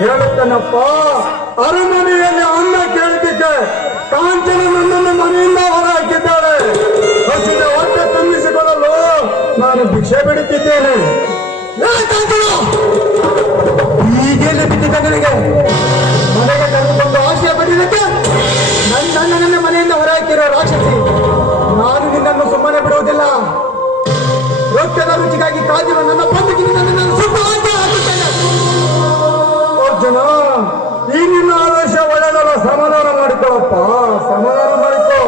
ಹೇಳುತ್ತೇನಪ್ಪ, ಅರಮನೆಯಲ್ಲಿ ಅನ್ನ ಕೇಳಿದ್ದಕ್ಕೆ ಕಾಂಚನ ನನ್ನನ್ನು ಮನೆಯಿಂದ ಹೊರ ಹಾಕಿದ್ದಾಳೆ. ಹಸಿದ ಹೊಟ್ಟೆ ತುಂಬಿಸಿಕೊಳ್ಳಲು ನಾನು ಭಿಕ್ಷೆ ಬಿಡುತ್ತಿದ್ದೇನೆ. ಈಗೇನು ಬಿದ್ದಿದ್ದ ನನಗೆ ಮನೆಗೆ ಕರೆದುಕೊಂಡು ಆಶಯ ಪಡೆದಕ್ಕೆ ನನ್ನ ಮನೆಯಿಂದ ಹೊರ ಹಾಕಿರೋ ರಾಕ್ಷಸಿ, ನಾನು ನಿನ್ನನ್ನು ಸುಮ್ಮನೆ ಅಲ್ಲ, ರೊಕ್ಕದ ರುಚಿಗಾಗಿ ಕಾದಿರುವ ನನ್ನ ಬಂಧುಕಿನಿಂದ ನನ್ನನ್ನು ಸುಟ್ಟು ಹಾಕುತ್ತೇನೆ. ಅರ್ಜುನ, ಈ ನಿನ್ನ ಆದೇಶ ಒಳ್ಳೆಯದಲ್ಲ, ಸಮಾಧಾನ ಮಾಡಿಕೊಳ್ಳಪ್ಪ, ಸಮಾಧಾನ ಮಾಡಿಕೊ.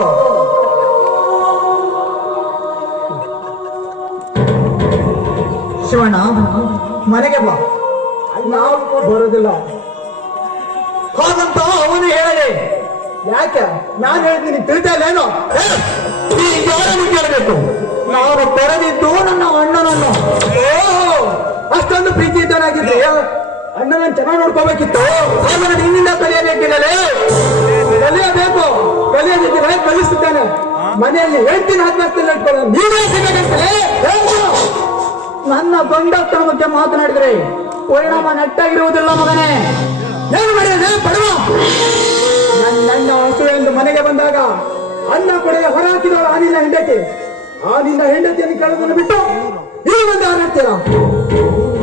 ಶಿವಣ್ಣ, ಮನೆಗೆ ಬಾ. ನಾವು ಬರೋದಿಲ್ಲ ಹಾಗಂತ ಅವನು ಹೇಳದೆ. ಯಾಕೆ? ನಾನು ಹೇಳ್ತೀನಿ, ತಿಳಿತಾ ಇಲ್ಲೇನು? ಈ ಯಾರನ್ನು ಕೇಳಬೇಕು? ನಾನು ಕರೆದಿದ್ದು ನನ್ನ ಅಣ್ಣನನ್ನು. ಅಷ್ಟೊಂದು ಪ್ರೀತಿ ಇದ್ದನಾಗಿದ್ದೆ, ಅಣ್ಣನ ಚೆನ್ನಾಗಿ ನೋಡ್ಕೋಬೇಕಿತ್ತು. ಅದನ್ನು ನಿನ್ನಿಂದ ಕಲಿಯಬೇಕಿಲ್ಲಲೇ? ಕಲಿಯಬೇಕು, ಕಲಿಯದಿದ್ದರೆ ಕಲಿಸುತ್ತೇನೆ. ಮನೆಯಲ್ಲಿ ಹೇಳ್ತೀನಿ, ಆತ್ಮಹತ್ಯೆ ಇಟ್ಕೊಳ್ಳ ನೀವೇ ಸಿಗಬೇಕಂತಲೇ. ನನ್ನ ಗಂಡಕ್ಕನ ಬಗ್ಗೆ ಮಾತನಾಡಿದರೆ ಪರಿಣಾಮ ನೆಟ್ಟಾಗಿರುವುದಿಲ್ಲ ಮಗನೇ. ಏನು ಮಾಡಿದೆ ಪಡುವ? ನನ್ನ ಹಸು ಎಂದು ಮನೆಗೆ ಬಂದಾಗ ಅನ್ನ ಕೊಡೆಗೆ ಹೊರ ಹಾಕಿದವಳು ಆ ನಿನ್ನ ಹೆಂಡತಿ. ಆ ನಿನ್ನ ಹೆಂಡತಿಯನ್ನು ಕಳೆದನ್ನು ಬಿಟ್ಟು ಈ ಒಂದು ಆಡ್ತೀರ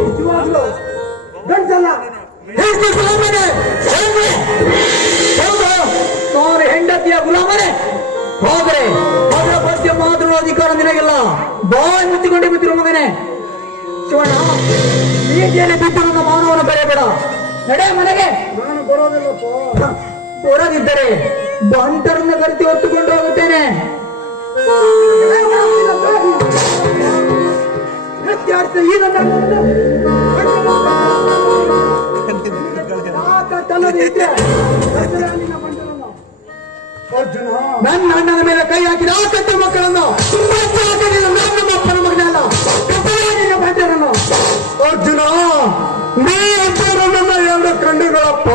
ನಿಜವಾಗ್ಲು ಗಂಟಲ್ಲ. ನಾನು ಹೆಂಡತಿಯ ಗುಲಾಮನೆ. ಹೋದರೆ ಅದರ ಬಗ್ಗೆ ಮಾತನಾಡುವ ಅಧಿಕಾರ ನಿನಗಿಲ್ಲ. ಬಾಯಿ ಮುಚ್ಚಿಕೊಂಡೇ ಬಿದ್ದಿರು ಮಗನೇ. ಶಿವಣ್ಣ, ಬೀದಿಯಲ್ಲಿ ಬಿದ್ದು ನನ್ನ ಮಾನವನ ಬೆಳೆಯಬೇಡ. ನಡೆ ಮನೆಗೆ. ನಾನು ಬರೋದಿಲ್ಲಪ್ಪ. ಬರದಿದ್ದರೆ ಬಂಟರನ್ನು ಕರೆಸಿ ಹೊತ್ತುಕೊಂಡು ಹೋಗುತ್ತೇನೆ. ಈ ನನ್ನ ಅರ್ಜುನ, ನನ್ನ ಅಣ್ಣನ ಮೇಲೆ ಕೈ ಹಾಕಿದ ಆ ಕತ್ತೆ ಮಕ್ಕಳನ್ನು ನನ್ನ ಅಪ್ಪನ ಮಗನಲ್ಲ ಬಂಟರನ್ನು. ಅರ್ಜುನ, ನೀ ನನ್ನ ಎರಡು ಕಣ್ಣುಗಳಪ್ಪ.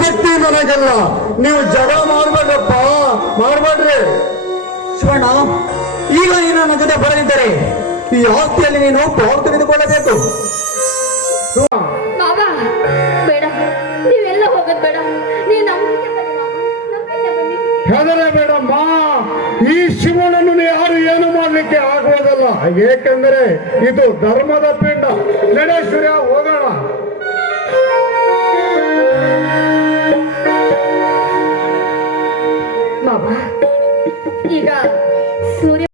ಶಕ್ತಿ ನನಗೆಲ್ಲ. ನೀವು ಜಗಳ ಮಾಡ್ಬೇಡಪ್ಪ, ಮಾಡ್ಬೇಡ್ರಿ. ಶಿವಣ್ಣ, ಈಗ ನೀನು ನನ್ನ ಜೊತೆ ಬರದಿದ್ದರೆ ಈ ಆಸ್ತಿಯಲ್ಲಿ ನೀನು ಪಾವು ತೆಗೆದುಕೊಳ್ಳಬೇಕು. ಬಾಬಾ, ಬೇಡ, ನೀವೆಲ್ಲ ಹೋಗೋದ್ ಬೇಡ. ನೀವು ನಮ್ಮ ಜೊತೆ ಬನ್ನಿ ಬಾಬಾ, ನಮ್ಮ ಜೊತೆ ಬನ್ನಿ. ಹೆದರಬೇಡಮ್ಮ, ಈ ಶಿವನನ್ನು ಯಾರು ಏನು ಮಾಡ್ಲಿಕ್ಕೆ ಆಗುವುದಲ್ಲ. ಏಕೆಂದರೆ ಇದು ಧರ್ಮದ ಪಿಂಡ. ನಡೆ ಸೂರ್ಯ, ಹೋಗೋಣ. ಬಾಬಾ, ಈಗ ಸೂರ್ಯ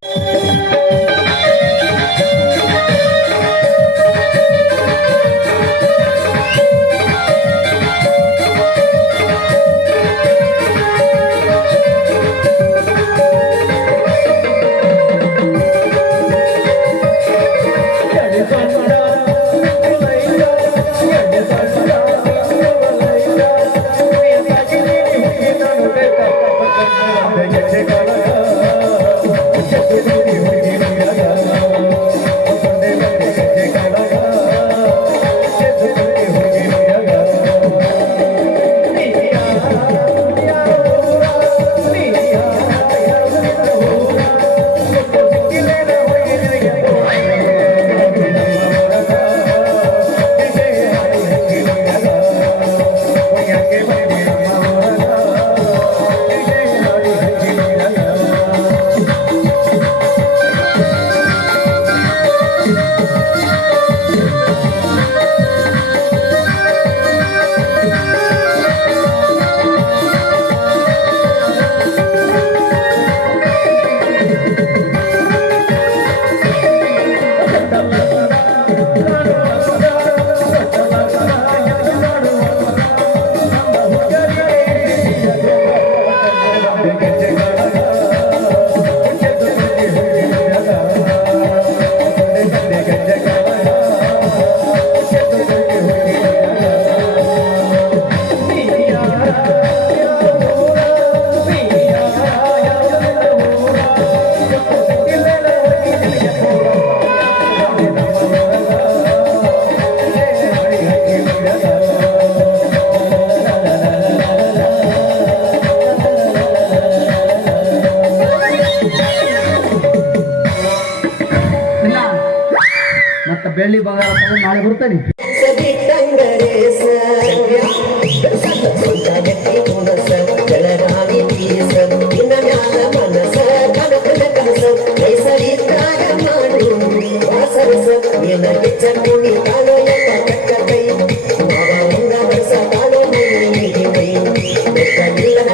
ಬೆಳ್ಳಿ ಬಂಗಾರ ನಾಳೆ ಬರ್ತಾನೆ.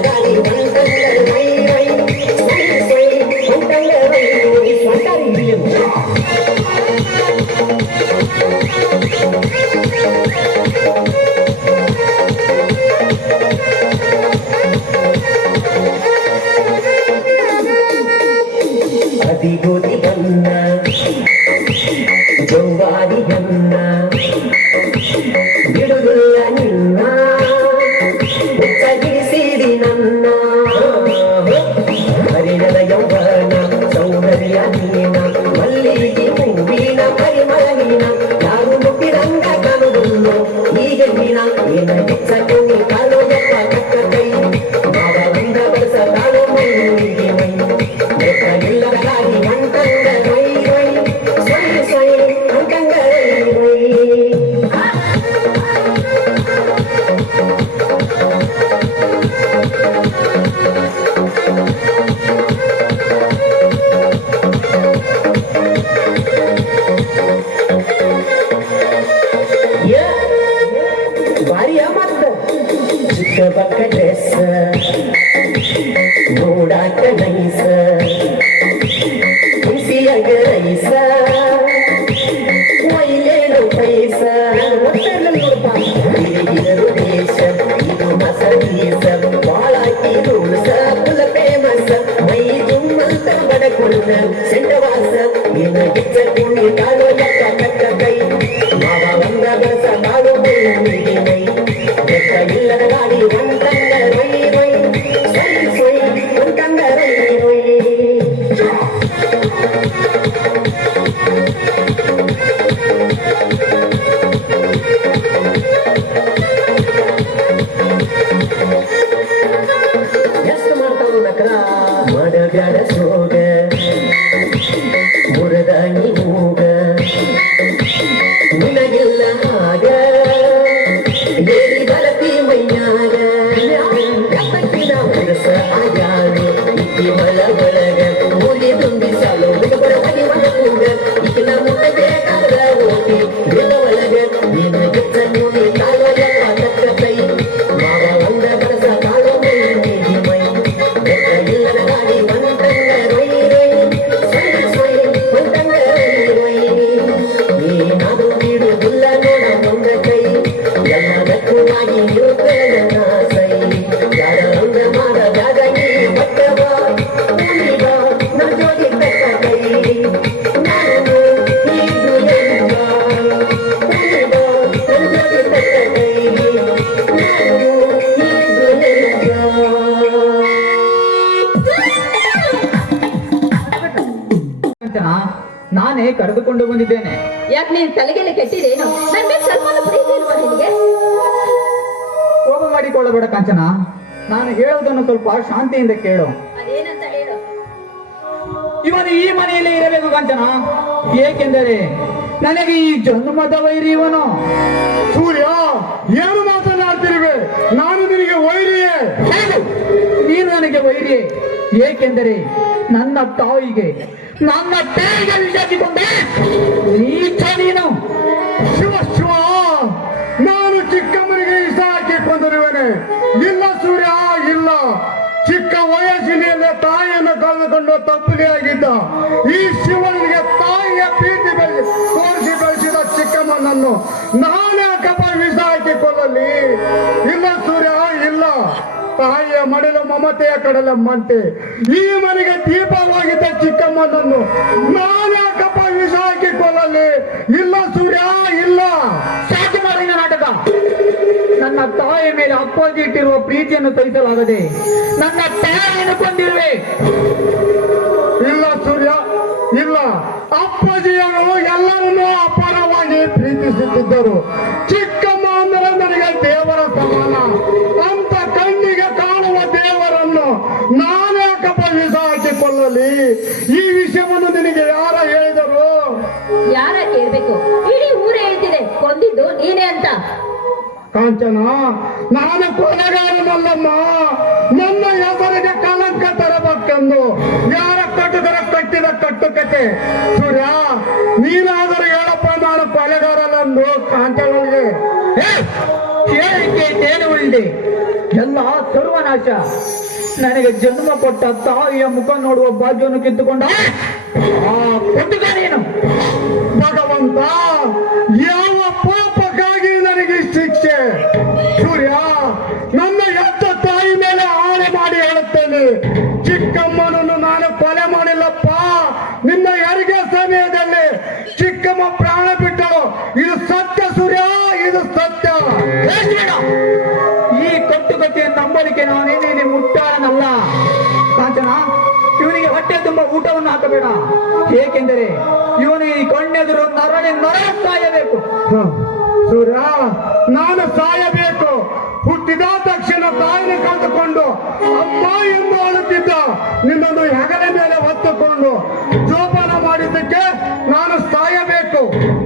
ಗಾಳಿ ಯಾಕ ನೈಸ ಬಿಸಿಯಾಗ ರೈಸ ಒಯ್ಲೇನು ಪೈಸ ಹಿರಿಯರು ದೇಶ ಇದು ಮಸದೀಸ ಬಾಳಾಕಿ ರೂಸ ಕುಲ ಫೇಮಸ್ ಮೈ ಜುಮ್ಮಂತ ಬಡಕುಳ್ಳ ಸೆಂಡವಾಸ ಏನ ಗಿಚ್ಚ ತಿಂಡಿ ಕಾಳು ಲೆಕ್ಕ ಕಟ್ಟ ಕೈ ಮಾವ ಒಂದ ಬಸ ಕಾಳು ಮೈ ಮೈ ಲೆಕ್ಕ ಇಲ್ಲದ ಗಾಡಿ ಒಂಟಂಗ ರೈ ರೈ ಸೈ ಸೈ ಒಂಟಂಗ ರೈ ರೈ ಎಷ್ಟು ಮಾಡ್ತಾವು ನಕರ ಮಾಡಬ್ಯಾಡ ಸೋಗ ಮುರದಾಣಿ ಮೂಗ ನಿನಗೆಲ್ಲ ಹಾಗ ಏರಿ ಬರತಿ ಮೈಯಾಗ ಕಪ್ಪಟ್ಟಿನ ಉರಸ ಆಗಾಡು ಇಕ್ಕಿ ಮಲ ಒಳಗ ಮೂಲಿ ತುಂಬಿಸಲು ಬರ ಬಡಿ ಮನಕೂಗ ಇಕ್ಕಿನ ಮುಟ್ಟ ಬೇಕಾದ ಓಟಿ ಬೇಗ ಒಳಗ ನೀನು ಗಿಚ್ಚ ಮೂಲಿ ಕಾಲೊಳಗ ತಕ್ಕ ಕೈ ಮಾವ ಒಂದ ಬರಸ ಕಾಳು ಮೈ ಮೈ ಬೆಟ್ಟ ಇಲ್ಲದ ಗಾಡಿ ಒಂಟಂಗ ರೊಯ್ ರೊಯ್ ಸೈ ಸೈ ಒಂಟಂಗ ರೊಯ್ ರೊಯ್ ಏನಾದರೂ ನೀಡುವುದಿಲ್ಲ ನೋಡ ಒಂದ ಕೈ ಎಲ್ಲದಕ್ಕೂ ಆಗಿ ಇರುತ್ತೇನೆ ನಾ ಸೈ ಯಾರ ಅಂಗ ಮಾಡದಾಗ ನೀ ಬಟ್ಟವ ಈಗ ನನ್ನ ಜೋಡಿ ತಕ್ಕ ಕೈ ನಾನು ಇದು ಎಲ್ಲ ಈಗ ನನ್ನ ಜೋಡಿ ತಕ್ಕ ಕೈ ನಾನು ಇದು ಕಾಂಚನ, ನಾನೇ ಕರೆದುಕೊಂಡು ಬಂದಿದ್ದೇನೆ. ಯಾಕೆ ನೀನ್ ತಲೆಗೆಲೆ ಕೆಟ್ಟಿದೇನು? ನನ್ ಮೇಲೆ ಸ್ವಲ್ಪ ಪ್ರೀತಿ ಇಲ್ವಾ ನಿನಗೆ? ಕೋಪ ಮಾಡಿಕೊಳ್ಳಬೇಡ ಕಾಂಚನ, ನಾನು ಹೇಳೋದನ್ನು ಸ್ವಲ್ಪ ಶಾಂತಿಯಿಂದ ಕೇಳು. ಅದೇನಂತ ಹೇಳು. ಇವನು ಈ ಮನೆಯಲ್ಲಿ ಇರಬೇಕು ಕಾಂಚನ, ಏಕೆಂದರೆ ನನಗೆ ಈ ಜನ್ಮದ ವೈರಿ ಇವನು. ಸೂರ್ಯ, ಏನು ಮಾತನಾಡ್ತಿರುವೆ? ನಾನು ನಿನಗೆ ವೈರಿಯೇ? ಹೌದು, ನೀನು ನನಗೆ ವೈರಿಯೇ. ಏಕೆಂದರೆ ನನ್ನ ತಾಯಿಗೆ ವಿಷ ಹಚ್ಚಿಕೊಂಡೆ ನೀಚ ನೀನು. ಶಿವ ಶಿವ, ನಾನು ಚಿಕ್ಕಮ್ಮನಿಗೆ ಇಷ್ಟ ಹಾಕಿ ಕೊಂದಿರುವೆನೆ? ಇಲ್ಲ ಸೂರ್ಯ, ಇಲ್ಲ. ಚಿಕ್ಕ ವಯಸ್ಸಿನಲ್ಲೇ ತಾಯಿಯನ್ನು ಕಳೆದುಕೊಂಡು ತಪ್ಪಲಿಯಾಗಿದ್ದ ಈ ಶಿವನಿಗೆ ತಾಯಿಯ ಪ್ರೀತಿ ತೋರಿಸಿ ಬೆಳೆಸಿದ ಚಿಕ್ಕಮ್ಮನನ್ನು ನಾನ್ಯಾಕಪ್ಪ ವಿಷ ಹಾಕಿ ಕೊಲ್ಲಲಿ? ಇಲ್ಲ ಸೂರ್ಯ, ಇಲ್ಲ. ತಾಯಿಯ ಮಡಿಲು ಮಮತೆಯ ಕಡಲ ಮಂಟೆ ಈ ಮನೆಗೆ ದೀಪವಾಗಿದ್ದ ಚಿಕ್ಕಮ್ಮನನ್ನು ನಾನ್ಯಾಕಪ್ಪ ವಿಷ ಹಾಕಿ ಕೊಲ್ಲಲಿ? ಇಲ್ಲ ಸೂರ್ಯ, ಇಲ್ಲ. ಸಾಧ್ಯ ಮಾಡಿದ ನಾಟಕ. ನನ್ನ ತಾಯಿಯ ಮೇಲೆ ಅಪ್ಪಾಜಿ ಇಟ್ಟಿರುವ ಪ್ರೀತಿಯನ್ನು ಸಹಿಸಲಾಗದೆ ನನ್ನ ತಾಯಿಯನ್ನು ಕೊಂದಿರುವೆ. ಇಲ್ಲ ಸೂರ್ಯ, ಇಲ್ಲ. ಅಪ್ಪಾಜಿಯರು ಎಲ್ಲರನ್ನೂ ಅಪಾರವಾಗಿ ಪ್ರೀತಿಸುತ್ತಿದ್ದರು. ಚಿಕ್ಕಮ್ಮ ಅಂದರೆ ನನಗೆ ದೇವರ ಸಮಾನ. ಅಂತ ಕಣ್ಣಿಗೆ ಕಾಣುವ ದೇವರನ್ನು ನಾನ್ಯಾಕಪ್ಪ ವಿಷ ಹಾಕಿಕೊಳ್ಳಲಿ? ಈ ವಿಷಯವನ್ನು ನಿನಗೆ ಯಾರ ಹೇಳಿದರು? ಯಾರ ಕೇಳ್ಬೇಕು? ಇಡೀ ಊರೇ ಹೇಳ್ತಿದೆ ಕೊಂದಿದ್ದು ನೀನೇ ಅಂತ. ಕಾಂಚನ, ನಾನು ಕೊಲೆಗಾರನಲ್ಲಮ್ಮ. ನನ್ನ ಹೆಸರಿಗೆ ಕಲಂಕ ತರಬೇಕೆಂದು ಯಾರ ಕಟ್ಟುದರ ಕಟ್ಟಿದ ಕಟ್ಟುಕತೆ. ಸೂರ್ಯ, ನೀನಾದರೂ ಹೇಳಪ್ಪ, ನಾನು ಕೊಲೆಗಾರನಂದು ಕಾಂಚನಿಗೆ. ಹೇಳಿಕೆ ಏನು ಉಳಿದೆ? ಎಲ್ಲ ಸರ್ವನಾಶ. ನನಗೆ ಜನ್ಮ ಕೊಟ್ಟ ತಾಯಿಯ ಮುಖ ನೋಡುವ ಭಾಗ್ಯವನ್ನು ಕಿತ್ತುಕೊಂಡ ಆ ಕೊಟ್ಟುಗಾರೇನು? ಭಗವಂತ, ಯಾವ ಪಾಪಕ್ಕಾಗಿ ನನಗೆ ಶಿಕ್ಷೆ? ಸೂರ್ಯ, ನನ್ನ ಹೆತ್ತ ತಾಯಿ ಮೇಲೆ ಆಣೆ ಮಾಡಿ ಹೇಳುತ್ತೇನೆ, ಚಿಕ್ಕಮ್ಮನನ್ನು ನಾನು ಕೊಲೆ ಮಾಡಿಲ್ಲಪ್ಪ. ನಿನ್ನ ಹೆರಿಗೆ ಸಮಯದಲ್ಲಿ ಚಿಕ್ಕಮ್ಮ ಪ್ರಾಣ ಬಿಟ್ಟಳು. ಇದು ಸತ್ಯ ಸೂರ್ಯ, ಇದು ಸತ್ಯ. ಬೇಡ. ಈ ಕಟ್ಟುಕತೆಯನ್ನು ನಂಬಲಿಕ್ಕೆ ನಾನೇನೇನೆ ಮುಟ್ಟಾಳನಲ್ಲ ಕಾಂಚನ. ಇವನಿಗೆ ಹೊಟ್ಟೆ ತುಂಬ ಊಟವನ್ನು ಹಾಕಬೇಡ. ಏಕೆಂದರೆ ಇವನು ಈ ಕಣ್ಣೆದುರು ನರಳಿ ಸಾಯಬೇಕು. ಸೂರ್ಯ, ನಾನು ಸಾಯಬೇಕು. ಹುಟ್ಟಿದ ತಕ್ಷಣ ತಾಯಿನ ಕಳೆದುಕೊಂಡು ಅಮ್ಮ ಎಂದು ಅಳುತ್ತಿದ್ದ ನಿನ್ನನ್ನು ಹೆಗಲ ಮೇಲೆ ಹೊತ್ತುಕೊಂಡು ಜೋಪಾನ ಮಾಡಿದ್ದಕ್ಕೆ ನಾನು ಸಾಯಬೇಕು.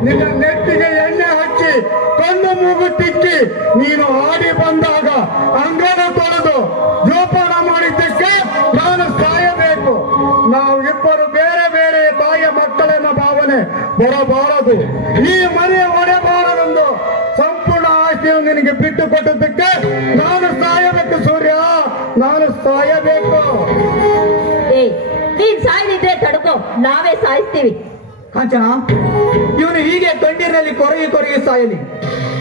ನಿನ್ನ ನೆತ್ತಿಗೆ ಎಣ್ಣೆ ಹಚ್ಚಿ ಕಣ್ಣು ಮೂಗು ತಿಕ್ಕಿ ನೀನು ಆಡಿ ಬಂದಾಗ ಅಂಗನ ತೊಳೆದು ಜೋಪಾನ ಮಾಡಿದ್ದಕ್ಕೆ ನಾನು ಸಾಯಬೇಕು. ನಾವು ಇಬ್ಬರು ಬೇರೆ ಬೇರೆ ತಾಯಿಯ ಮಕ್ಕಳೆನ್ನ ಭಾವನೆ ಬರಬಾರದು. ಈ ಮನೆ ಒಡೆಬಾರದೆಂದು ಸಂಪೂರ್ಣ ಆಸ್ತಿಯನ್ನು ನಿನಗೆ ಬಿಟ್ಟು ಕೊಟ್ಟದ್ದಕ್ಕೆ ನಾನು ಸಾಯಬೇಕು ಸೂರ್ಯ, ನಾನು ಸಾಯಬೇಕು. ಏಯ್ ನೀನ್ ಸಾಯ್ದಿದ್ರೆ ತಡ್ಕೋ, ನಾವೇ ಸಾಯಿಸ್ತೀವಿ. ಕಾಂಚನ, ಇವನು ಹೀಗೆ ಕಣ್ಣೀರಿನಲ್ಲಿ ಕೊರಗಿ ಕೊರಗಿ ಸಾಯಲಿ.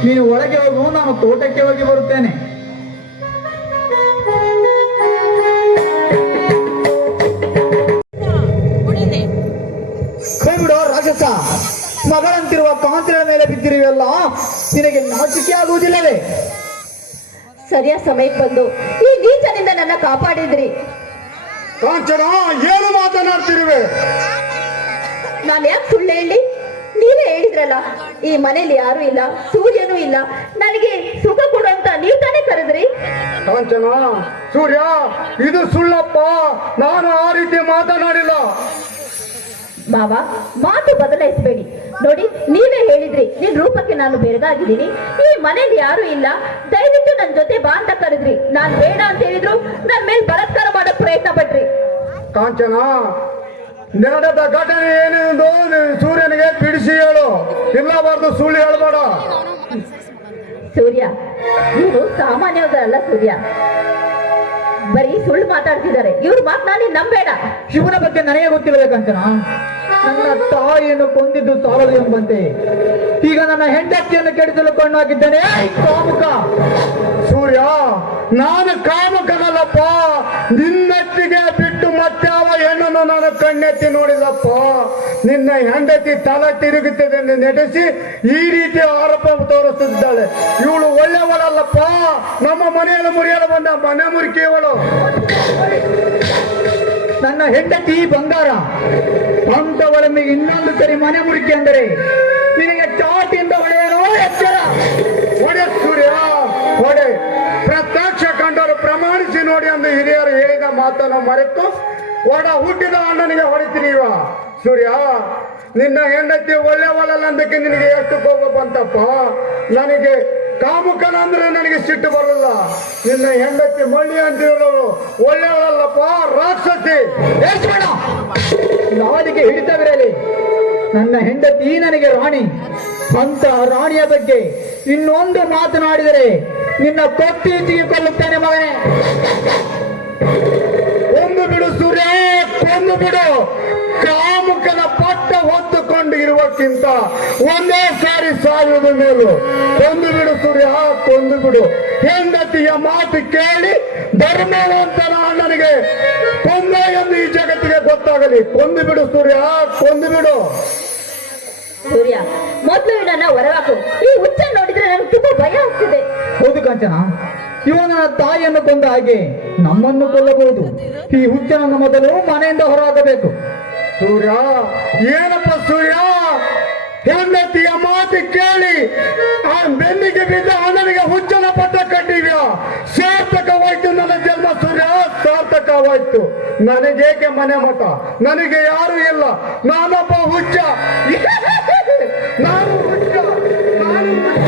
ನೀನು ಒಳಗೆ ಹೋಗು, ನಾನು ತೋಟಕ್ಕೆ ಹೋಗಿ ಬರುತ್ತೇನೆ. ಬಿಡೋ ರಾಕ್ಷಸ, ಮಗಳಂತಿರುವ ಕಾಂಚನ ಮೇಲೆ ಬಿದ್ದಿರುವೆಲ್ಲ, ನಿನಗೆ ನಾಚಿಕೆ ಆಗುವುದಿಲ್ಲವೇ? ಸರಿಯಾದ ಸಮಯಕ್ಕೆ ಬಂದು ಈ ನೀಚನಿಂದ ನನ್ನ ಕಾಪಾಡಿದ್ರಿ. ಕಾಂಚನ, ಏನು ಮಾತನಾಡ್ತಿರುವೆ? ನಾನು ಯಾಕೆ ಸುಳ್ಳು ಹೇಳಿ? ನೀವೇ ಹೇಳಿದ್ರಲ್ಲ, ಈ ಮನೇಲಿ ಯಾರು ಇಲ್ಲ, ಸೂರ್ಯನೂ ಇಲ್ಲ, ನನಗೆ ಸುಖ ಕೊಡುವಂತ ನೀವು ತಾನೇ ಕರೆದ್ರಿ. ಕಾಂಚನ, ಸೂರ್ಯ, ಇದು ಸುಳ್ಳಪ್ಪ. ನಾನು ಆ ರೀತಿ ಮಾತನಾಡಿಲ್ಲ. ಬಾಬಾ, ಮಾತು ಬದಲಾಯಿಸಬೇಡಿ. ನೋಡಿ, ನೀವೇ ಹೇಳಿದ್ರಿ ನಿನ್ ರೂಪಕ್ಕೆ ನಾನು ಬೆರಗಾಗಿದ್ದೀನಿ, ಈ ಮನೇಲಿ ಯಾರು ಇಲ್ಲ, ದಯವಿಟ್ಟು ನನ್ನ ಜೊತೆ ಬಾ ಅಂತ ಕರೆದ್ರಿ. ನಾನ್ ಬೇಡ ಅಂತ ಹೇಳಿದ್ರು ನನ್ನ ಮೇಲೆ ಬಲಾತ್ಕಾರ ಮಾಡಕ್ ಪ್ರಯತ್ನ ಪಟ್ರಿ. ಕಾಂಚನ, ನಡೆದ ಘಟನೆ ಏನೆಂದು ಸೂರ್ಯನಿಗೆ ಬಿಡಿಸಿ ಹೇಳು. ಇಲ್ಲಬಾರ್ದು ಸುಳ್ಳು ಹೇಳ್ಬೇಡ. ಸೂರ್ಯ, ಇವರು ಸಾಮಾನ್ಯವಾದಲ್ಲ. ಸೂರ್ಯ ಬರೀ ಸುಳ್ಳು ಮಾತಾಡ್ತಿದ್ದಾರೆ. ಇವ್ರ ಮಾತನಾಡಿ ನಂಬೇಡ. ಶಿವನ ಬಗ್ಗೆ ನನಗೆ ಗೊತ್ತಿಲ್ಲ ಕಾಂಚನ. ನನ್ನ ತಾಯಿಯನ್ನು ಕೊಂದಿದ್ದು ಸಾಲದು ಎಂಬಂತೆ ಈಗ ನನ್ನ ಹೆಂಡತಿಯನ್ನು ಕೆಡಿಸಲು ಕಣ್ಣು ಹಾಕಿದ್ದೇನೆ. ಕಾಮುಕ ಸೂರ್ಯ, ನಾನು ಕಾಮಕನಲ್ಲಪ್ಪ. ನಿನ್ನೆತ್ತಿಗೆ ಬಿಟ್ಟು ಮತ್ತಾವ ಹೆಣ್ಣನ್ನು ನಾನು ಕಣ್ಣೆತ್ತಿ ನೋಡಿಲ್ಲಪ್ಪ. ನಿನ್ನ ಹೆಂಡತಿ ತಲೆ ತಿರುಗುತ್ತದೆ ಎಂದು ನಡೆಸಿ ಈ ರೀತಿ ಆರೋಪ ತೋರಿಸುತ್ತಿದ್ದಾಳೆ. ಇವಳು ಒಳ್ಳೆಯವಳಲ್ಲಪ್ಪ. ನಮ್ಮ ಮನೆಯನ್ನು ಮುರಿಯಲು ಬಂದ ಮನೆ ಮುರಿಕೆ ಇವಳು. ನನ್ನ ಹೆಂಡತಿ ಬಂಗಾರ ಅಂತವಳ ಮೇಲೆ ಇನ್ನೊಂದು ಸರಿ ಮನೆ ಮುರಿಕೆ ಅಂದರೆ ನಿನಗೆ ಚಾಟಿಯಿಂದ ಹೊಳೆಯನೋ ಎಚ್ಚರ. ಒಡೆ ಸೂರ್ಯ, ಒಡೆ. ಪ್ರತ್ಯಕ್ಷ ಕಂಡರು ಪ್ರಮಾಣಿಸಿ ನೋಡಿ ಎಂದು ಹಿರಿಯರು ಹೇಳಿದ ಮಾತನ್ನು ಮರೆತು ಒಡ ಹುಟ್ಟಿದ ಅಣ್ಣನಿಗೆ ಹೊಡಿತೀನಿವ. ಸೂರ್ಯ, ನಿನ್ನ ಹೆಂಡತಿ ಒಳ್ಳೆಯವಳಲ್ಲಂದಕ್ಕೆ ನಿನಗೆ ಎಷ್ಟು ಕೋಪ ಬಂತಪ್ಪ. ನನಗೆ ಕಾಮುಕನಂದ್ರೆ ನನಗೆ ಸಿಟ್ಟು ಬರಲ್ಲ. ನಿನ್ನ ಹೆಂಡತಿ ಮಳ್ಳಿ ಅಂತಿರೋಳು ಒಳ್ಳೆಯವಳಲ್ಲಪ್ಪ, ರಾಕ್ಷಸಿ. ನಾಲಿಗೆ ಹಿಡಿತವಿರಲಿ. ನನ್ನ ಹೆಂಡತಿ ನನಗೆ ರಾಣಿ. ಅಂತ ರಾಣಿಯ ಬಗ್ಗೆ ಇನ್ನೊಂದು ಮಾತನಾಡಿದರೆ ನಿನ್ನ ಕೊತ್ತೀಚಿಗೆ ಕೊಲ್ಲುತ್ತೇನೆ ಮಗನೇ. ಕೊಂದು ಬಿಡು ಸೂರ್ಯ, ಕೊಂದು ಬಿಡು. ಕಾಮುಕನ ಪಟ್ಟ ಹೊತ್ತುಕೊಂಡು ಇರುವಕ್ಕಿಂತ ಒಂದೇ ಸಾರಿ ಸಾಯುವುದು ಮೇಲು. ಕೊಂದು ಬಿಡು ಸೂರ್ಯ, ಕೊಂದು ಬಿಡು. ಹೆಂಡತಿಯ ಮಾತು ಕೇಳಿ ಧರ್ಮವಂತನ ಅಣ್ಣನಿಗೆ ಕೊಂದ ಎಂದು ಈ ಜಗತ್ತಿಗೆ ಗೊತ್ತಾಗಲಿ. ಕೊಂದು ಬಿಡು ಸೂರ್ಯ, ಕೊಂದು ಬಿಡು. ಸೂರ್ಯ, ಮೊದಲು ನನ್ನ ಹೊರಗಾಕು. ಈ ಹುಚ್ಚ ನೋಡಿದ್ರೆ ನನಗೆ ತುಂಬಾ ಭಯ ಆಗ್ತಿದೆ. ಹೌದು ಕಾಂಚನ, ಇವನ ತಾಯಿಯನ್ನು ಕೊಂದ ಹಾಗೆ ನಮ್ಮನ್ನು ಕೊಲ್ಲಬಹುದು. ಈ ಹುಚ್ಚನನ್ನು ಮೊದಲು ಮನೆಯಿಂದ ಹೊರಹಾಕಬೇಕು. ಸೂರ್ಯ, ಏನಪ್ಪ ಸೂರ್ಯ, ಹೆಂಡತಿಯ ಮಾತು ಕೇಳಿ ಆ ಬೆನ್ನಿಗೆ ಬಿದ್ದ ಅಣ್ಣನಿಗೆ ಹುಚ್ಚನ ಪಟ್ಟ ಕಟ್ಟಿವ್ಯ. ಸಾರ್ಥಕವಾಯ್ತು ನನ್ನ ಜನ್ಮ ಸೂರ್ಯ, ಸಾರ್ಥಕವಾಯ್ತು. ನನಗೇಕೆ ಮನೆ ಮಠ? ನನಗೆ ಯಾರು ಇಲ್ಲ. ನಾನೊಬ್ಬ ಹುಚ್ಚ. ನಾನು ಹುಚ್ಚ, ನಾನು ಹುಚ್ಚ.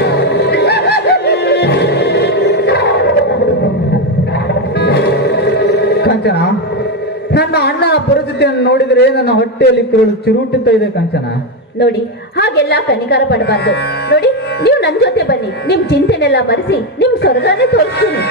ಕಾಂಚನ, ನನ್ನ ಅಣ್ಣನ ಪರಿಸ್ಥಿತಿಯನ್ನು ನೋಡಿದರೆ ನನ್ನ ಹೊಟ್ಟೆಯಲ್ಲಿ ಚಿರುಟುತ್ತಾ ಇದೆ ಕಾಂಚನ. ನೋಡಿ, ಹಾಗೆಲ್ಲ ಕನಿಕಾರ ಪಡಬಾರ್ದು. ನೋಡಿ, ನೀವು ನನ್ನ ಜೊತೆ ಬನ್ನಿ. ನಿಮ್ ಚಿಂತೆನೆಲ್ಲ ಮರೆಸಿ ನಿಮ್ ಸ್ವರ್ಗನೇ ತೋರಿಸ್ತೀನಿ.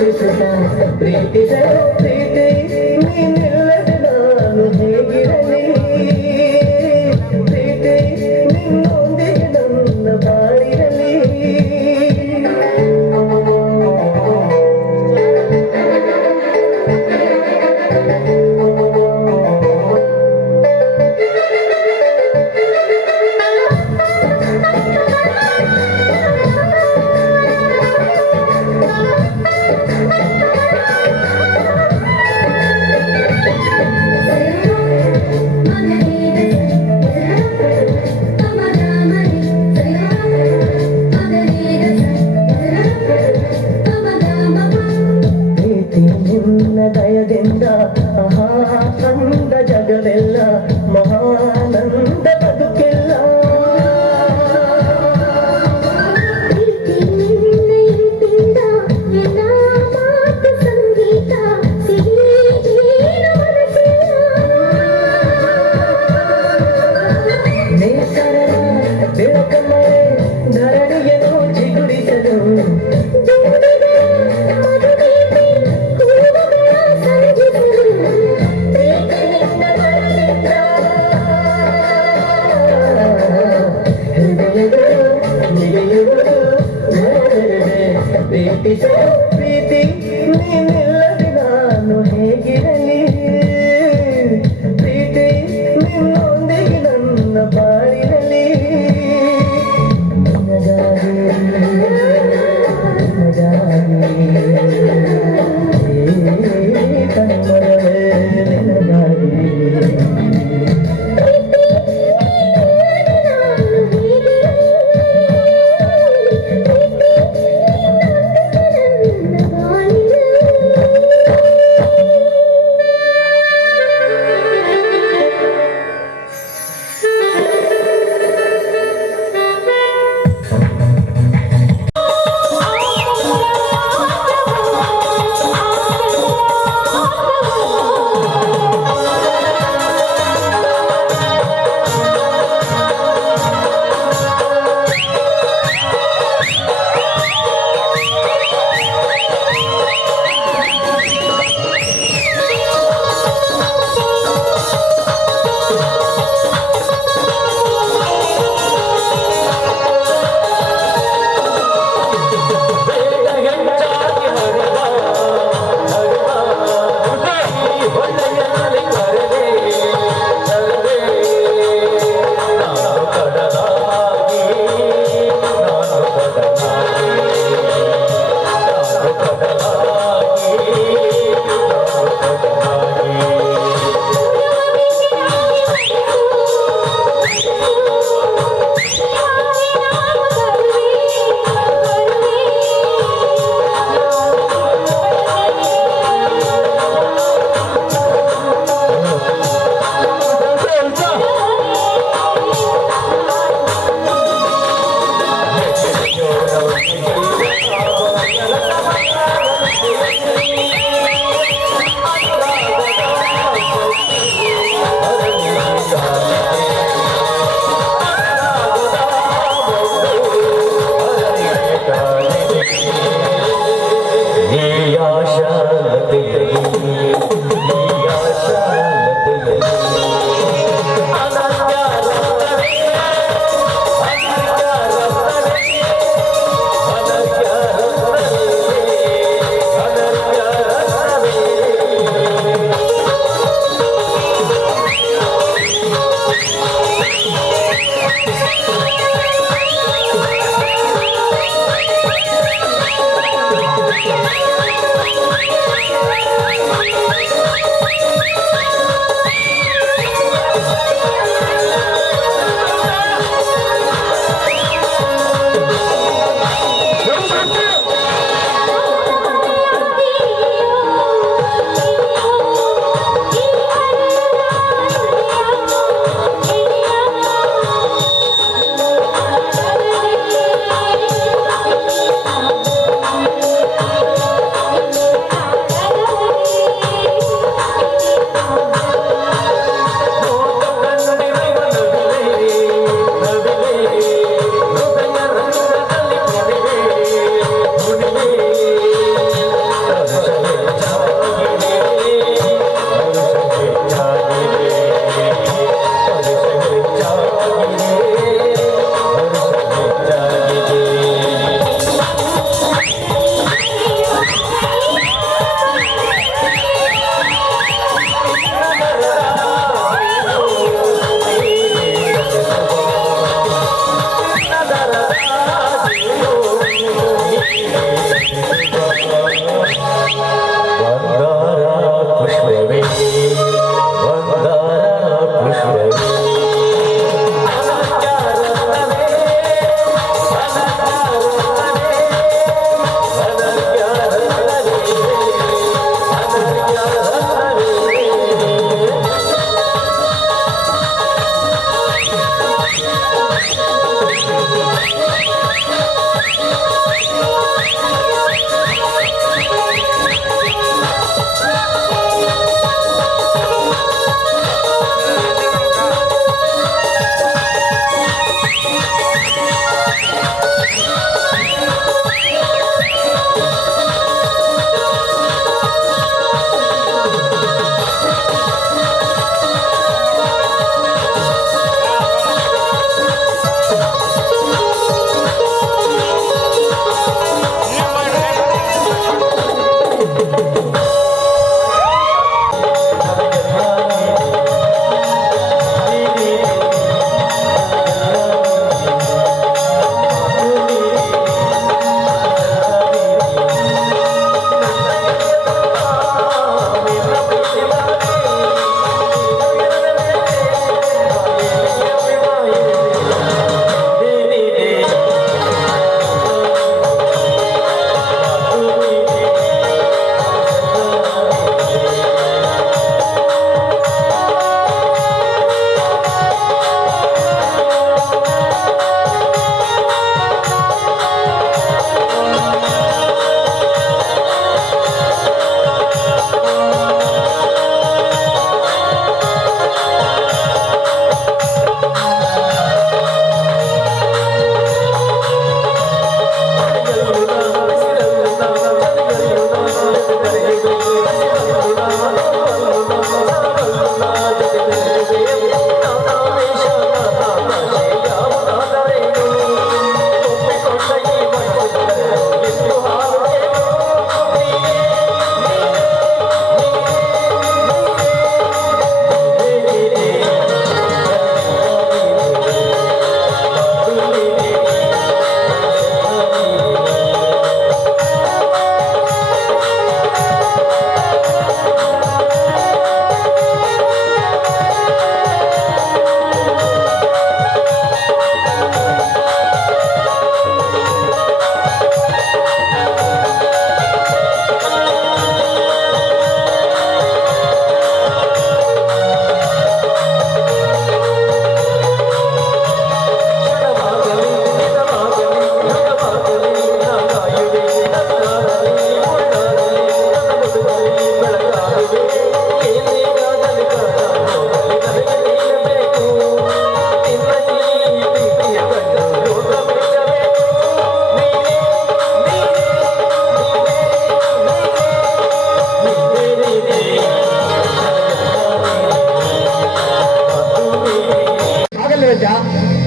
ಉಳಿಸುತ್ತ ಪ್ರೀತಿಸೋ ಪ್ರೀತಿ ನೀನಿಲ್ಲದೆ ನಾನು ಹೇಗಿರಲಿ ಪ್ರೀತಿ ನಿನ್ನೊಂದಿಗೆ ನನ್ನ ಬಾಳಿರಲಿ ಪ್ರೀತಿ ನಿನ್ನ ದಯದಿಂದ ಆನಂದ ಜಗವೆಲ್ಲ ಮಹಾನಂದ ಬದುಕೆಲ್ಲ ಪ್ರೀತಿ ನಿನ್ನ ಇಂಪಿಂದ ಎಲ್ಲ ಮಾತು ಸಂಗೀತ ಸಿಹಿ ಏನು ಮನಸ್ಸಿಲ್ಲ ನೇಸರ ಬೆಳಕಮಳೆ ಧರಣಿಯನ್ನು ಚಿಗುರಿಸಲು ಜೋಡಿಗಳ ಮಧುಗೀತೆ ಹೂವುಗಳ ಸಂಜಿಸಲು ಪ್ರೀತಿಯಿಂದ ಬರಲಿಲ್ಲ ಹೃದಯಗಳು ನಿಗೆಯುವುದು ನೋಡದೆ ಪ್ರೀತಿಸೋ ಪ್ರೀತಿ ನೀನಿಲ್ಲದೆ ನಾನು ಹೇಗಿರಲಿ ಪ್ರೀತಿ ನಿನ್ನೊಂದಿಗೆ ನನ್ನ ಬಾಳಿರಲಿ ನಿನಗಾಗಿ ಕಣ್ಣೊಡವೆ ನಿನಗಾಗಿ Thank you.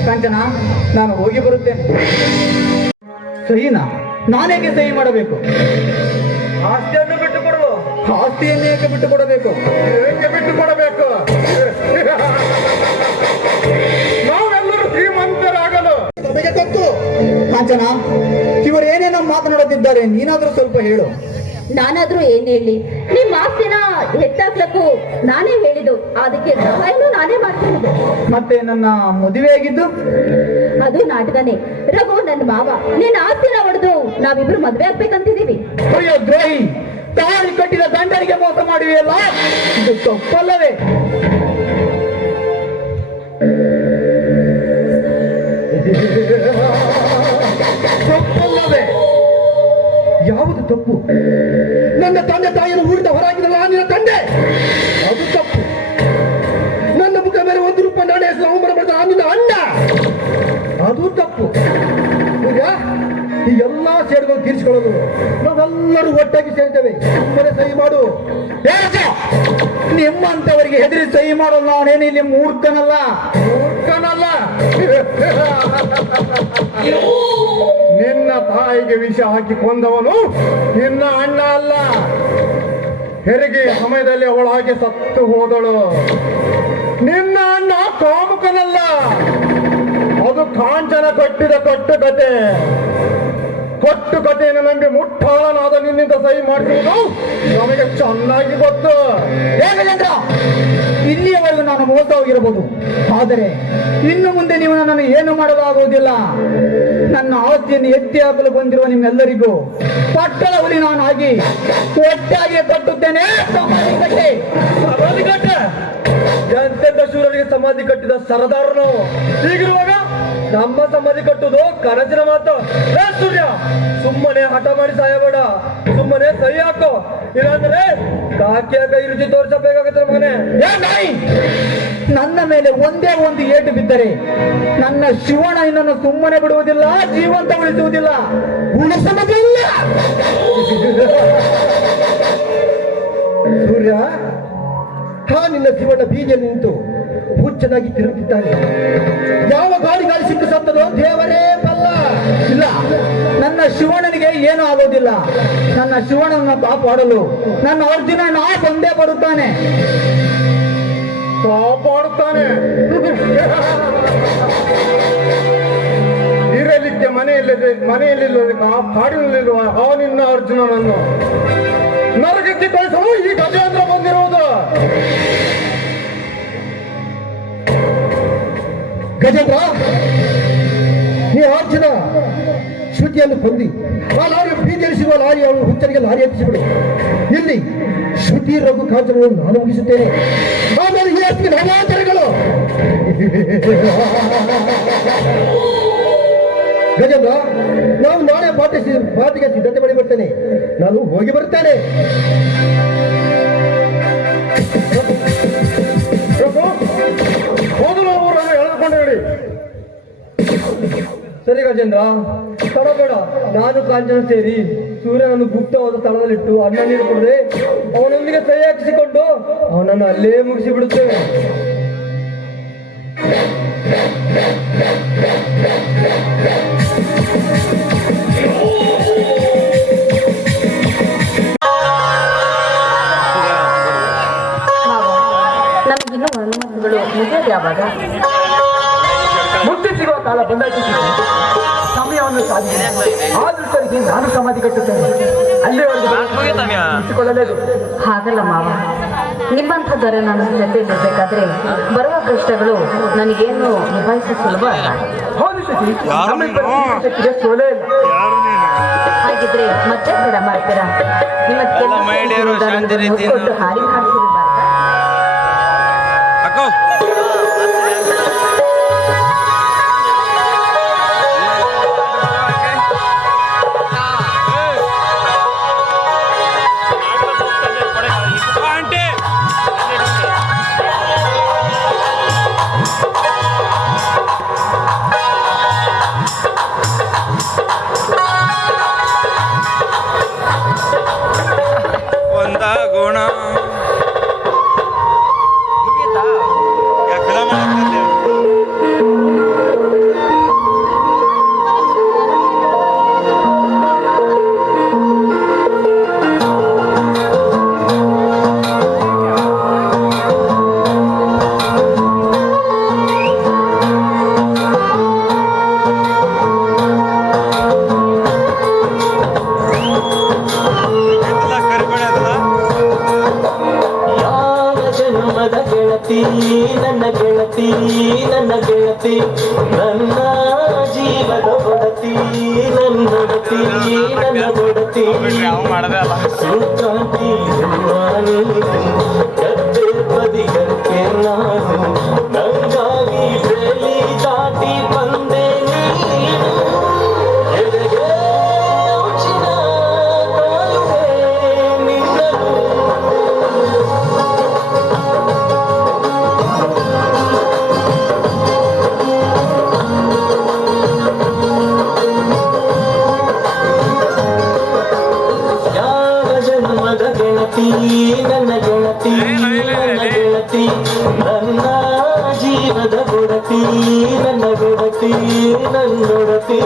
ಕಾಂಚನ, ನಾನು ಹೋಗಿ ಬರುತ್ತೇನೆ. ಸಹಿನಾ? ನಾನೇಕೆ ಸಹಿ ಮಾಡಬೇಕು? ಆಸ್ತಿಯನ್ನು ಬಿಟ್ಟು ಕೊಡುವ. ಆಸ್ತಿಯನ್ನು ಏಕೆ ಬಿಟ್ಟು ಕೊಡಬೇಕು? ಏಕೆ ಬಿಟ್ಟು ಕೊಡಬೇಕು? ನಾವೆಲ್ಲರೂ ಶ್ರೀಮಂತರಾಗಲು ನಮಗೆ ಗೊತ್ತು. ಕಾಂಚನ, ಇವರು ಏನೇನೋ ಮಾತನಾಡುತ್ತಿದ್ದಾರೆ, ನೀನಾದ್ರೂ ಸ್ವಲ್ಪ ಹೇಳು. ನಾನಾದ್ರೂ ಏನ್ ಹೇಳಿ, ನಿಮ್ಮ ಆಸ್ತಿನ ಹೆಚ್ಚಾಕ್ಲಕ್ಕೂ ನಾನೇ ಹೇಳಿದ್ದು, ಅದಕ್ಕೆ ಸಹಾಯನೂ ನಾನೇ ಮಾಡ್ತಿದ್ದು. ಮತ್ತೆ ನನ್ನ ಮದುವೆ ಆಗಿದ್ದು ಅದು ನಾಟಕನೇ. ರಘು ನನ್ನ ಮಾವ, ನಿನ್ನ ಆಸ್ತಿನ ಹೊಡೆದು ನಾವಿಬ್ರು ಮದ್ವೆ ಆಗ್ಬೇಕಂತಿದೀವಿ. ಅಯ್ಯೋ ದ್ರೋಹಿ, ತಾಳಿ ಕಟ್ಟಿದ ದಂಡರಿಗೆ ಮೋಸ ಮಾಡುವೆಯಲ್ಲ, ಇದು ತಪ್ಪಲ್ಲವೇ? ತಪ್ಪಲ್ಲವೇ? ಯಾವುದು ತಪ್ಪು? ನನ್ನ ತಂದೆ ತಾಯಿಯನ್ನು ಊರಿದ ಹೊರಗಿದಲ್ಲ ನಿನ್ನ ತಂದೆ, ಅದು ತಪ್ಪು. ನನ್ನ ಮುಖ ಮೇಲೆ ₹1 ನಾಣ್ಯ ಅವಮಾನ ಮಾಡಿದ ನಿನ್ನ ಅಣ್ಣ, ಅದು ತಪ್ಪು. ಈಗ ಈ ಎಲ್ಲಾ ಸೇಡುಗಳು ತೀರಿಸಿಕೊಳ್ಳಲು ನಾವೆಲ್ಲರೂ ಒಟ್ಟಾಗಿ ಸೇರ್ತೇವೆ. ಸುಮ್ಮನೆ ಸಹಿ ಮಾಡು. ನಿಮ್ಮಂತವರಿಗೆ ಹೆದರಿ ಸಹಿ ಮಾಡಲ್ಲ. ನಾನೇನು ಇಲ್ಲಿ ಮೂರ್ಖನಲ್ಲ. ನಿನ್ನ ತಾಯಿಗೆ ವಿಷ ಹಾಕಿ ಕೊಂದವನು ನಿನ್ನ ಅಣ್ಣ ಅಲ್ಲ. ಹೆರಿಗೆ ಸಮಯದಲ್ಲಿ ಅವಳ ಹಾಗೆ ಸತ್ತು ಹೋದಳು. ನಿನ್ನ ಅಣ್ಣ ಕಾಮುಕನಲ್ಲ. ಅದು ಕಾಂಚನ ಕಟ್ಟಿದ ಕಟ್ಟುಕತೆಯನ್ನು ನಂಬಿ ಮುಟ್ಟಾಳನಾದ ನಿನ್ನಿಂದ ಸಹಿ ಮಾಡಿಸುವುದು ನಮಗೆ ಚೆನ್ನಾಗಿ ಗೊತ್ತು. ಹೇಗೇಂದ್ರ, ಇಲ್ಲಿಯವರೆಗೂ ನಾನು ಮೋಸ ಹೋಗಿರಬಹುದು, ಆದರೆ ಇನ್ನು ಮುಂದೆ ನೀವು ನನ್ನನ್ನು ಏನು ಮಾಡಲಾಗುವುದಿಲ್ಲ. ನನ್ನ ಆಸ್ತಿಯನ್ನು ಎತ್ತಿ ಹಾಕಲು ಬಂದಿರುವ ನಿಮ್ಮೆಲ್ಲರಿಗೂ ಪಟ್ಟಣ ಹುಲಿ ನಾನಾಗಿ ಒಟ್ಟಾಗಿ ಕಟ್ಟುತ್ತೇನೆ. ಸಮಾಧಿ ಕಟ್ಟೆ ಎಂತೆಂತ ಶೂರರಿಗೆ ಸಮಾಧಿ ಕಟ್ಟಿದ ಸರದಾರನು ಹೀಗಿರುವಾಗ ನಮ್ಮ ಸಮಾಧಿ ಕಟ್ಟುವುದು ಕನಸಿನ ಮಾತು. ಸೂರ್ಯ, ಸುಮ್ಮನೆ ಹಠ ಮಾಡಿ ಸಾಯಬೇಡ. ಸುಮ್ಮನೆ ಸಹಿ ಹಾಕೋ, ಇಲ್ಲಾಂದ್ರೆ ಕಾಕಿಯ ಕೈ ರುಚಿ ತೋರಿಸಬೇಕಾಗುತ್ತೆ ಮಗನೇ. ನನ್ನ ಮೇಲೆ ಒಂದೇ ಒಂದು ಏಟು ಬಿದ್ದರೆ ನನ್ನ ಶಿವಣ ಇನ್ನನ್ನು ಸುಮ್ಮನೆ ಬಿಡುವುದಿಲ್ಲ, ಜೀವಂತ ಉಳಿಸುವುದಿಲ್ಲ. ಉಳಿಸುವುದಿಲ್ಲ. ಸೂರ್ಯ, ನಿನ್ನ ಶಿವಣ್ಣ ಬೀಜಲ್ಲಿ ನಿಂತು ಹುಚ್ಚನಾಗಿ ತಿರುಗುತ್ತಿದ್ದಾನೆ. ಯಾವ ಗಾಳಿ ಸಿಕ್ಕು ಸತ್ತದೋ ದೇವರೇ ಬಲ್ಲ. ಇಲ್ಲ, ನನ್ನ ಶಿವಣ್ಣನಿಗೆ ಏನೂ ಆಗೋದಿಲ್ಲ. ನನ್ನ ಶಿವಣ್ಣನ ಕಾಪಾಡಲು ನನ್ನ ಅರ್ಜುನ ನಾ ಬಂದೇ ಬರುತ್ತಾನೆ. ಕಾಪಾಡುತ್ತಾನೆ. ಇರಲಿಕ್ಕೆ ಮನೆಯಲ್ಲಿಲ್ಲದೆ ಕಾಡಿನಲ್ಲಿರುವ ನಿನ್ನ ಅರ್ಜುನನನ್ನು ನರಗತ್ತಿ ಕಳಿಸಲು ಈ ಗಜೇಂದ್ರ ಬಂದಿರುವುದು. ಗಜೇಂದ್ರ, ನೀ ಅರ್ಜುನ ಶ್ರುತಿಯನ್ನು ಕೊಂದಿ ಆ ಲಾರಿ ಬೀದಿರಿಸಿರುವ ಲಾರಿ ಅವನು ಹುಚ್ಚರಿಗೆ ಲಾರಿ ಹತ್ತಿಸಿಬಿಡು. ಇಲ್ಲಿ ಶ್ರುತಿ ರಘು ಕಾಂಚನವನ್ನು ನಾನು ಮುಗಿಸುತ್ತೇನೆ. ಆಮೇಲೆ ಈ ಅತ್ತಿಗೆ ನಾನಾಂತರಗಳು. ಗಜೇಂದ್ರ, ನಾವು ನಾಳೆ ಪಾಠಕ್ಕೆ ಸಿದ್ಧತೆ ಮಾಡಿ ಬರ್ತೇನೆ. ನಾನು ಹೋಗಿ ಬರ್ತೇನೆ. ಮೊದಲು ಅವರನ್ನು ಎಳೆದುಕೊಂಡು ಹೇಳಿ. ಸರಿ ಗಜೇಂದ್ರ, ತಡಬೇಡ. ನಾನು ಕಾಂಚನ ಸೇರಿ ಸೂರ್ಯನನ್ನು ಗುಪ್ತವಾದ ಸ್ಥಳದಲ್ಲಿಟ್ಟು ಅನ್ನ ನೀರು ಕೊಡದೆ ಅವನೊಂದಿಗೆ ಸಹಿ ಹಾಕಿಸಿಕೊಂಡು ಅವನನ್ನು ಅಲ್ಲೇ ಮುಗಿಸಿ ಬಿಡುತ್ತೇವೆ. ನಮಗಿನ್ನೂ ಹೆಣ್ಣುಮಕ್ಕಳು ಮುಗಿಯೋದು ಯಾವಾಗ? ಮುಕ್ತಿ ಸಿಗುವ ಕಾಲ ಬಂದಾಯ್ತು. ಸಮಯವನ್ನು ಸಾಧಿಸಿ ಆ ದೃಷ್ಟಿಗೆ ನಾನು ಸಮಾಧಿ ಕಟ್ಟುತ್ತೇನೆ. ಅಲ್ಲಿವರೆಗೂ ಮುಚ್ಚಿಕೊಳ್ಳಲೇದು. ಹಾಗಲ್ಲ ಮಾವ, ನಿಮ್ಮಂಥದ್ದರ ನಾನು ಜೊತೆಯಲ್ಲಿರ್ಬೇಕಾದ್ರೆ ಬರುವ ಕಷ್ಟಗಳು ನನಗೇನು ನಿಭಾಯಿಸ ಸುಲಭ ಅಲ್ಲ. ಹೌದು ಶಶಿ, ಶಕ್ತಿಗೆ ಸೋಲೇ ಇಲ್ಲ. ಹಾಗಿದ್ರೆ ಮತ್ತೆ ಬೇಡ ಮಾಡ್ತೀರಾ? ನಿಮ್ಮ ಕೊಟ್ಟು ಹಾಡಿ ಹಾಡ್ತಿರ್ಬಾರ್ದ? ಗುಣ ನನ್ನ ಗೆಳತಿ ನನ್ನ ಜೀವದ ಒಡತಿ ನನ್ನೊಡತಿ ನನ್ನ ಒಡತಿ ಸಂಕ್ರಾಂತಿ ಗದ್ದೆ ಬದಿಗಕ್ಕೆ ನಾನು ನಂಗಾಗಿ ಬೆಳಿ ದಾಟಿ ಬಂದೆ ನೀನು ಎಡೆಗೆ ಉಚಿನ ಕಾಲುವೆ ನಿನ್ನನು ನನ್ನ ಗೆಳತಿ ನನ್ನ ಜೀವದ ಗೊಡತಿ ನನ್ನ ಗೊಡತಿ ನನ್ನೊಡತಿ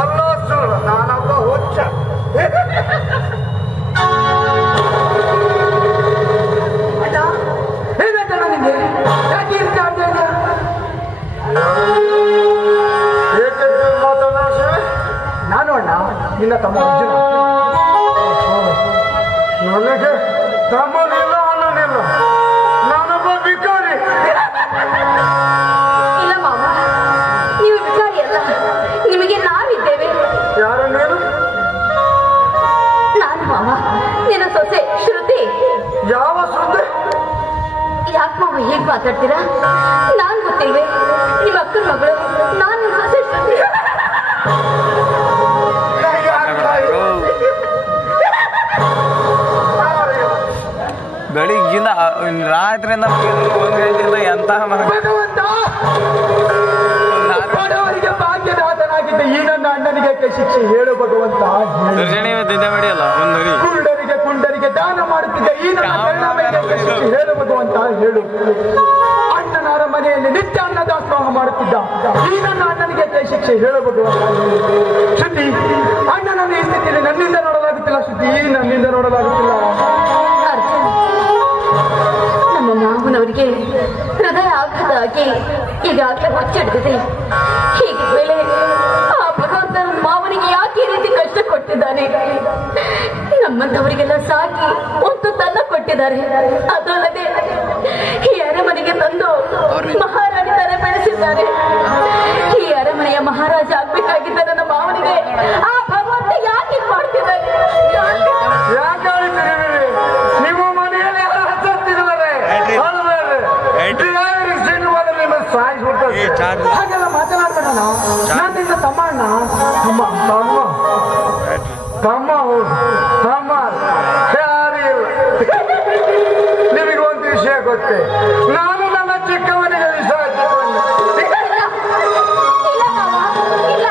ಎಲ್ಲ ಸುಳ್ಳು, ನಾನೊಬ್ಬ ಹುಚ್ಚ. ಏನಾಯ್ತಣ್ಣ ನಿಂಗೆ? ಯಾಕೆ ಈ ರೀತಿ ಆಡ್ತಾ ಇದ್ದೀಯ? ಏಕೆಂದು ಮಾತನಾಡಿಸಿ? ನಾನು ಅಣ್ಣ ನಿನ್ನ ತಮ್ಮ ಅರ್ಜುನ. ನನಗೆ ತಮ್ಮನಿಲ್ಲ ಅನ್ನೋನಿಲ್ಲ, ನಾನೊಬ್ಬ ಭಿಕಾರಿ. ಇಲ್ಲ ಮಾವ, ನೀವು ವಿಚಾರಿ ಅಲ್ಲ, ನಿಮಗೆ ನಾವಿದ್ದೇವೆ. ಯಾರು ನೀನು? ನಾನು ಮಾವ, ನಿನ್ನ ಸೊಸೆ ಶ್ರುತಿ. ಯಾವ ಸುದ್ದಿ? ಯಾಕೆ ಮಾವ ಹೇಗೆ ಮಾತಾಡ್ತೀರಾ? ನಾನ್ ಗೊತ್ತಿಲ್ವೇ? ನಿಮ್ಮ ಅಕ್ಕನ ಮಗಳು ನಾನು ನಿಮ್ಮ ಸೊಸೆ ಶ್ರುತಿ. ಬೆಳಿಗ್ಗಿಂದ ರಾತ್ರಿಯಿಂದ ಒಂದು ಗಂಟೆಯಿಂದ ಎಂತ ಭಗವಂತ, ಬಡವರಿಗೆ ಭಾಗ್ಯದಾತನಾಗಿದ್ದ ಈ ನನ್ನ ಅಣ್ಣನಿಗೆ ಶಿಕ್ಷೆ ಹೇಳು ಭಗವಂತ. ದರ್ಶನ ಇವತ್ತಿದ್ದೆ ಮಾಡಿಯಲ್ಲ ಒಂದು ಹರಿ ಕುಂಡರಿಗೆ ದಾನ ಮಾಡುತ್ತಿದ್ದ ಈ ನನ್ನ ಕರುಣಾಮಯನಿಗೆ ಶಿಕ್ಷೆ ಹೇಳು ಭಗವಂತ, ಹೇಳು. ಅಣ್ಣನ ಅರಮನೆಯಲ್ಲಿ ನಿತ್ಯ ಅನ್ನದಾಸೋಹ ಮಾಡುತ್ತಿದ್ದ ಈ ನನ್ನ ಅಣ್ಣನಿಗೆ ಶಿಕ್ಷೆ ಹೇಳು ಭಗವಂತ. ಶ್ರುತಿ, ಅಣ್ಣನನ್ನು ಈ ಸ್ಥಿತಿಯಲ್ಲಿ ನನ್ನಿಂದ ನೋಡಲಾಗುತ್ತಿಲ್ಲ. ಶ್ರುತಿ, ನನ್ನಿಂದ ನೋಡಲಾಗುತ್ತಿಲ್ಲ. ನಮ್ಮ ಮಾವನವರಿಗೆ ಹೃದಯ ಆಘಾತವಾಗಿ ಈಗಾಗಲೇ ಹುಚ್ಚಿಡ್ತಿದೆ. ಹೀಗೆ ವೇಳೆ ಆ ಭಗವಂತ ಮಾವನಿಗೆ ಯಾಕೆ ಈ ರೀತಿ ಕಷ್ಟ ಕೊಟ್ಟಿದ್ದಾನೆ? ನಮ್ಮಂತವರಿಗೆಲ್ಲ ಸಾಕಿ ಒಂದು ತನ್ನ ಕೊಟ್ಟಿದ್ದಾರೆ. ಅದಲ್ಲದೆ ಈ ಅರಮನೆಗೆ ತಂದು ಮಹಾರಾಣಿ ತರ ಬೆಳೆಸಿದ್ದಾರೆ. ಈ ಅರಮನೆಯ ಮಹಾರಾಜ ಆಗ್ಬೇಕಾಗಿದ್ದ ನನ್ನ ಮಾವನಿಗೆ ಆ ಭಗವಂತ ಯಾಕೆ ಮಾಡ್ತಿದ್ದಾನೆ? ಯಾಕೆ ಹೇಳ್ತೀರಿ? ನೀವು ಮನೆಯಲ್ಲಿ ಎಲ್ಲ ಹತ್ತಿದ್ದಾರೆ, ಸಾಯಿಸ್ಬಿಡ್ತಾರೆ. ಹಾಗೆಲ್ಲ ಮಾತನಾಡ್ಬೇಡ. ನಾನು ನಿನ್ನ ತಮ್ಮ ಅಣ್ಣ. ತಮ್ಮ ತಮ್ಮ ತಮ್ಮ ಹೌದು, ತಮ್ಮ ಯಾರು ಇಲ್ಲ. ನಿಮಗೆ ಒಂದು ವಿಷಯ ಗೊತ್ತೇ, ನಾನು ನನ್ನ ಚಿಕ್ಕವನಿಗೆ ವಿಷ ಹಚ್ಚಿಕೊಂಡೆ. ಇಲ್ಲ ಮಾವ, ಇಲ್ಲ,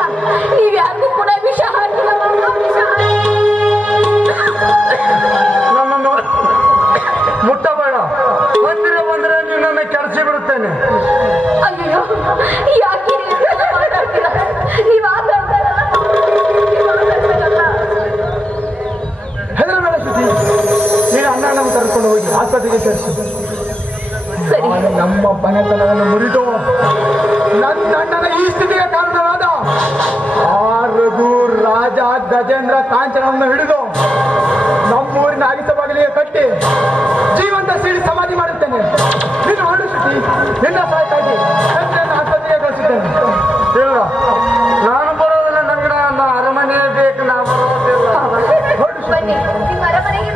ನೀವ್ ಯಾರಿಗೂ ಕೂಡ ವಿಷ ಹಾಕಿಲ್ಲ ಮಾವ, ವಿಷ ನನ್ನನ್ನು ಮುಟ್ಟಬೇಡ. ಹತ್ತಿರ ಬಂದರೆ ನಿನ್ನನ್ನು ಕೆಡಿಸಿ ಬಿಡುತ್ತೇನೆ. ಅಯ್ಯೋ, ಯಾಕೆ ಈ ರೀತಿ ಎಲ್ಲ ಮಾತಾಡ್ತೀರ? ನೀವ್ ಆಟಾಡ್ತಾರಲ್ಲ. ಹೆದರಬೇಡ ಶ್ರುತಿ, ನೀನು ಅಣ್ಣನನ್ನು ಕರ್ಕೊಂಡು ಹೋಗಿ ಆಸ್ಪತ್ರೆಗೆ ಸೇರಿಸು. ಸರಿ. ನಮ್ಮ ಮನೆತನವನ್ನು ಮುರಿದು ನನ್ನ ಅಣ್ಣನ ಈ ಸ್ಥಿತಿಗೆ ಕಾರಣವಾದ ಆ ರಘು ರಾಜ ಗಜೇಂದ್ರ ಕಾಂಚನವನ್ನು ಹಿಡಿದು ನಮ್ಮೂರಿನ ಅಗಿಸ ಬಾಗಿಲಿಗೆ ಕಟ್ಟಿ ಜೀವಂತ ಸೀಳಿ ಸಮಾಧಿ ಮಾಡುತ್ತೇನೆ. ನೀನು ಹೊರಡು ಶ್ರುತಿ, ನಿನ್ನ ಸಹಾಯಕ್ಕಾಗಿ ನನ್ನನ್ನು ಆಸ್ಪತ್ರೆಗೆ ಕಳಿಸುತ್ತೇನೆ. ಇಲ್ಲ, ನಾನು ಬರೋದಿಲ್ಲ. ನಂಗಡ ಅರಮನೆ ಬೇಕು, ನಾ ಬರೋದಿಲ್ಲ. ಬನ್ನಿ, ನಿಮ್ಮ ಅರಮನೆಗೆ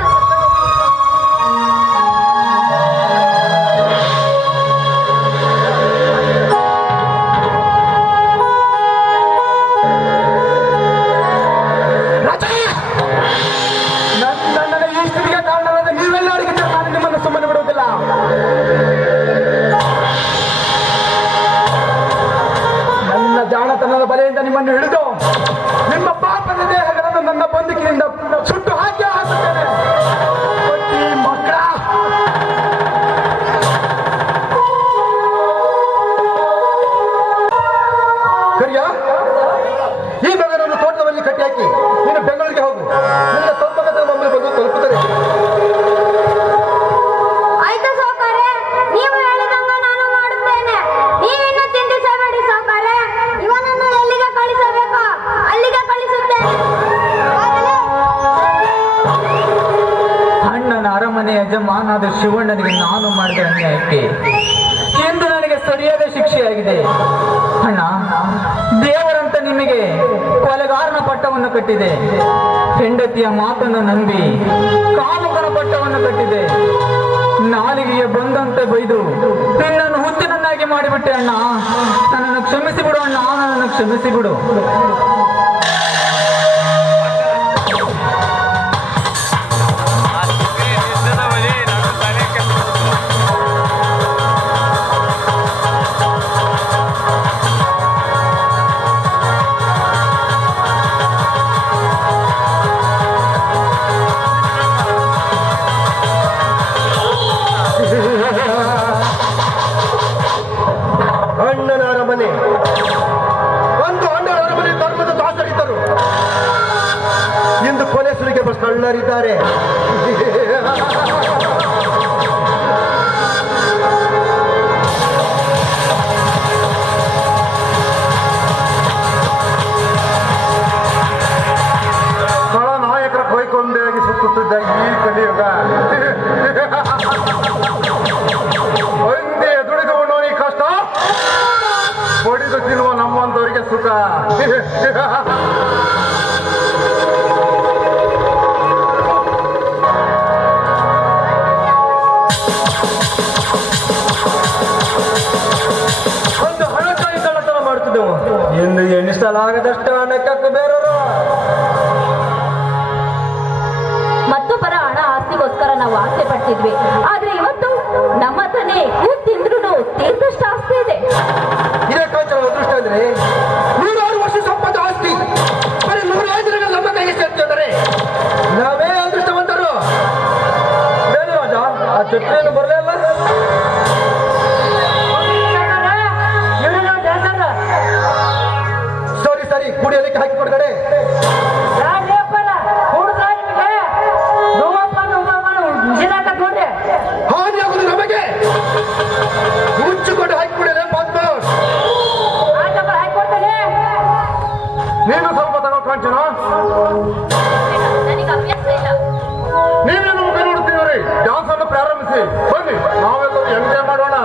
ನಾನು ನನ್ನ ಈ ಸ್ಥಿತಿಗೆ ಕಾರಣವಾದ ನೀವೆಲ್ಲರಿಗಿಂತ ನಾನು ನಿಮ್ಮನ್ನು ಸುಮ್ಮನೆ ಬಿಡುವುದಿಲ್ಲ. ನನ್ನ ಜಾಣತನದ ಬಲೆಯಿಂದ ನಿಮ್ಮನ್ನು ಹಿಡಿದು ನಿಮ್ಮ ಪಾಪದ ದೇಹಗಳನ್ನು ನನ್ನ ಬಂದುಕಿನಿಂದ ಸುಟ್ಟು ಹಾಕಿ ಹಾಕುತ್ತೇನೆ. ಕೊಟ್ಟಿ ಮಕ್ಕಳ, ಕರಿಯ, ಈ ಮಗನನ್ನು ತೋಟದಲ್ಲಿ ಕಟ್ಟಿ ಹಾಕಿ ನೀನು ಬೆಂಗಳೂರಿಗೆ ಹೋಗು. ನಿನ್ನ ತೊಂಬಗದ ಒಮ್ಮೆ ಬಂದು ತಲುಪುತ್ತದೆ. ಆಯ್ತು ಸಾವುಕಾರೆ, ನೀವು ಹೇಳಿದಂಗ ನಾನು ಮಾಡುತ್ತೇನೆ. ನೀವಿನ್ನು ಚಿಂತಿಸಬೇಡಿ ಸಾವುಕಾರೆ. ಇವನನ್ನು ಎಲ್ಲಿಗೆ ಕಳಿಸಬೇಕು ಅಲ್ಲಿಗೆ ಕಳಿಸುತ್ತೇನೆ. ಅಣ್ಣನ ಅರಮನೆ ಯಜಮಾನಾದ ಶಿವಣ್ಣನಿಗೆ ನಾನು ಮಾಡಿದ ಅನ್ಯಾಯಕ್ಕೆ ಎಂದು ನನಗೆ ಸರಿಯಾದ ಶಿಕ್ಷೆಯಾಗಿದೆ. ಅಣ್ಣ, ದೇವರಂತ ನಿಮಗೆ ಕೊಲೆಗಾರನ ಪಟ್ಟವನ್ನು ಕಟ್ಟಿದೆ. ಹೆಂಡತಿಯ ಮಾತನ್ನು ನಂಬಿ ಕಾಮುಕನ ಪಟ್ಟವನ್ನು ಕಟ್ಟಿದೆ. ನಾಲಿಗೆಗೆ ಬಂದಂತೆ ಬೈದು ನಿನ್ನನ್ನು ಹುಚ್ಚಿನನ್ನಾಗಿ ಮಾಡಿಬಿಟ್ಟೆ ಅಣ್ಣ. ನನ್ನನ್ನು ಕ್ಷಮಿಸಿಬಿಡು ಅಣ್ಣ, ನನ್ನನ್ನು ಕ್ಷಮಿಸಿಬಿಡು. ಅಣ್ಣನ ಅರಮನೆ, ಒಂದು ಅಣ್ಣನ ಅರಮನೆ ಧರ್ಮದ ಜನರಿದ್ದಾರೆ. ನಾಯಕರ ಕೈಕೊಂಡೆಯಾಗಿ ಸುತ್ತುತ್ತಿದ್ದ ಈ ಕಲಿಯುಗ ಒಂದೇ ದುಡಿದು ಉಣ್ಣೋನಿ ಕಷ್ಟ, ಬಡಿದು ತಿನ್ನುವ ನಮ್ಮಂತವರಿಗೆ ಸುಖ. ಒಂದು ಹಣಕಾಯಿ ಕಳ್ಳತನ ಮಾಡುತ್ತಿದ್ದೆವು, ಎಂದು ಎಣಿಸಲಾಗದಷ್ಟು ಹಣಕ್ಕೆ ಬೇರರು. ಮತ್ತೊಬ್ಬರ ಹಣ ಆಸ್ತಿಗೋಸ್ಕರ ನಾವು ಆಸೆ ಪಡ್ತಿದ್ವಿ, ಆದ್ರೆ ಇವತ್ತು ನಮ್ಮ ಹತ್ರನೇ ತಿಂದ್ರು ತೀರ್ದಷ್ಟು ಆಸ್ತಿ ಇದೆ. ಇದೇ ಕಾಂಚನ ಅದೃಷ್ಟ ಅಂದ್ರೆ 100 ವರ್ಷ ಸಂಪತ್ತು ಆಸ್ತಿ ಬರೀ 105 ದಿನಗಳು ನಮ್ಮ ಕೈಗೆ ಸೇರ್ತಿದ್ದಾರೆ. ನಾವೇ ಅದೃಷ್ಟವಂತರು. ಏನು ರಾಜ, ಆ ಛತ್ರಿಯನ್ನು ಬರಲೇ ಇಲ್ಲ? ಸರಿ ಸರಿ, ಕುಡಿಯಲಿಕ್ಕೆ ಹಾಕಿ ಕೊಡ್ತಾರೆ. ಹಾನಿಯಾಗುವುದು ನಮಗೆ. ಮುಚ್ಚಿಕೊಂಡು ಹಾಕಿ ಕುಡಿಯಲೇ ಪದ್ಮಾವತ್. ನೀನು ಸ್ವಲ್ಪ ತಗೋ ಕಾಂಚನ. ನನಗೆ ಅಭ್ಯಾಸ ಇಲ್ಲ. ನೀವೇನು ಮುಖ ನೋಡ್ತೀವ್ರಿ? ಡ್ಯಾನ್ಸ್ ಅನ್ನು ಪ್ರಾರಂಭಿಸಿ ಬನ್ನಿ, ನಾವೆಲ್ಲರೂ ಎಂಜಾಯ್ ಮಾಡೋಣ.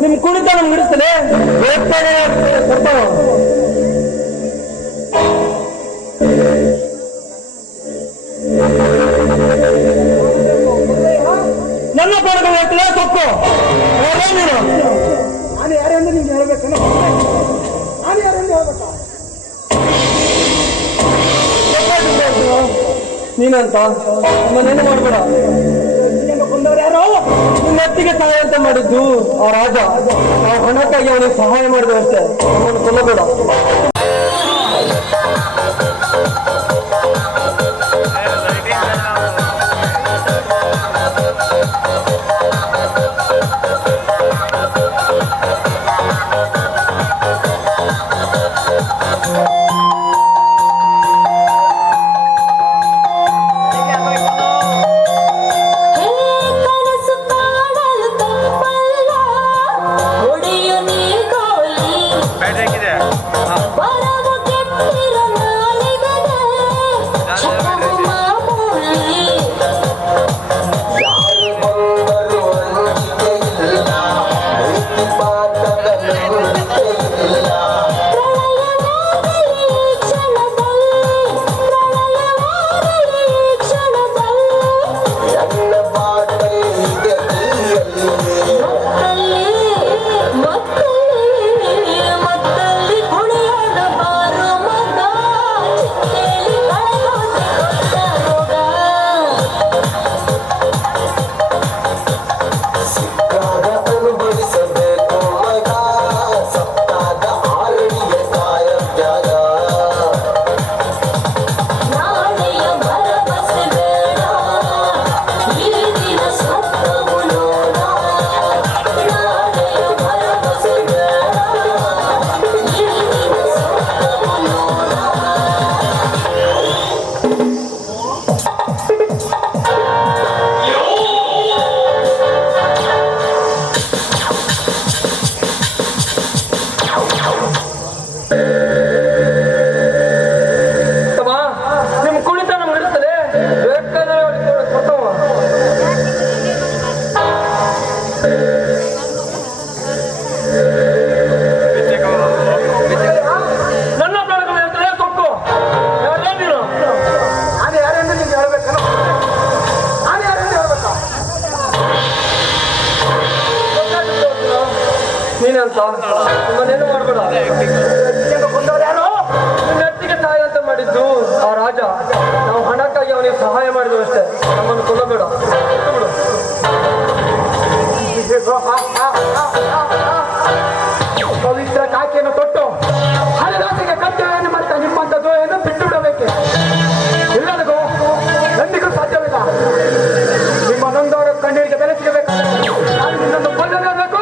ನಿಮ್ ಕುಣಿತ ನಮ್ಗೆ ಹಿಡಿಸ್ತಲೇ ನನ್ನ ಪ್ರಾಣಗಳು ಹೇಳ್ತಲೇ ತಪ್ಪು ನೀನು ನಾನು ಯಾರೆಂದು ನಿಮ್ಗೆ ಹೇಳ್ಬೇಕೇನೋ ನಾನು ಯಾರೆಂದು ಹೇಳ್ಬೇಕಾ ನೀನಂತ ನನ್ನೇನು ಮಾಡ್ಬೇಡ ಕೊಂದವ್ರು ಯಾರೋ ನೆತ್ತಿಗೆ ಸಹಾಯ ಅಂತ ಮಾಡಿದ್ದು ಆ ರಾಜ ನಾವು ಹಣಕ್ಕಾಗಿ ಅವನಿಗೆ ಸಹಾಯ ಮಾಡಿದ್ವಿ ಅಷ್ಟೇ ನಮ್ಮನ್ನು ಕೊಲ್ಲಬೇಡ ನೀನಂತ ನನ್ನೇನು ಮಾಡ್ಬೇಡ ಕೊಂದವ್ರು ಯಾರೋ ನೆತ್ತಿಗೆ ಸಹಾಯ ಅಂತ ಮಾಡಿದ್ದು ಆ ರಾಜ ನಾವು ಹಣಕ್ಕಾಗಿ ಅವನಿಗೆ ಸಹಾಯ ಮಾಡಿದ್ವಿ ಅಷ್ಟೇ ನಮ್ಮನ್ನು ಕೊಲ್ಲಬೇಡ ಬಿಡು ಪವಿತ್ರ ಕಾಕಿಯನ್ನು ತೊಟ್ಟು ಹರಿದಾಸಿಗೆ ಕರ್ತವ್ಯವನ್ನು ಮಾಡ್ತಾ ನಿಮ್ಮಂತ ದ್ರೋಹವನ್ನು ಬಿಟ್ಟು ಬಿಡಬೇಕೆ ಎಲ್ಲರಿಗೂ ಎಂದಿಗೂ ಸಾಧ್ಯವಿಲ್ಲ ನಿಮ್ಮ ನೊಂದವರ ಕಣ್ಣೀರಿಗೆ ಬೆಲೆ ಸಿಗಬೇಕಾದ್ರೆ ನಾನು ನಿನ್ನನ್ನು ಕೊಲ್ಲಲೇಬೇಕು.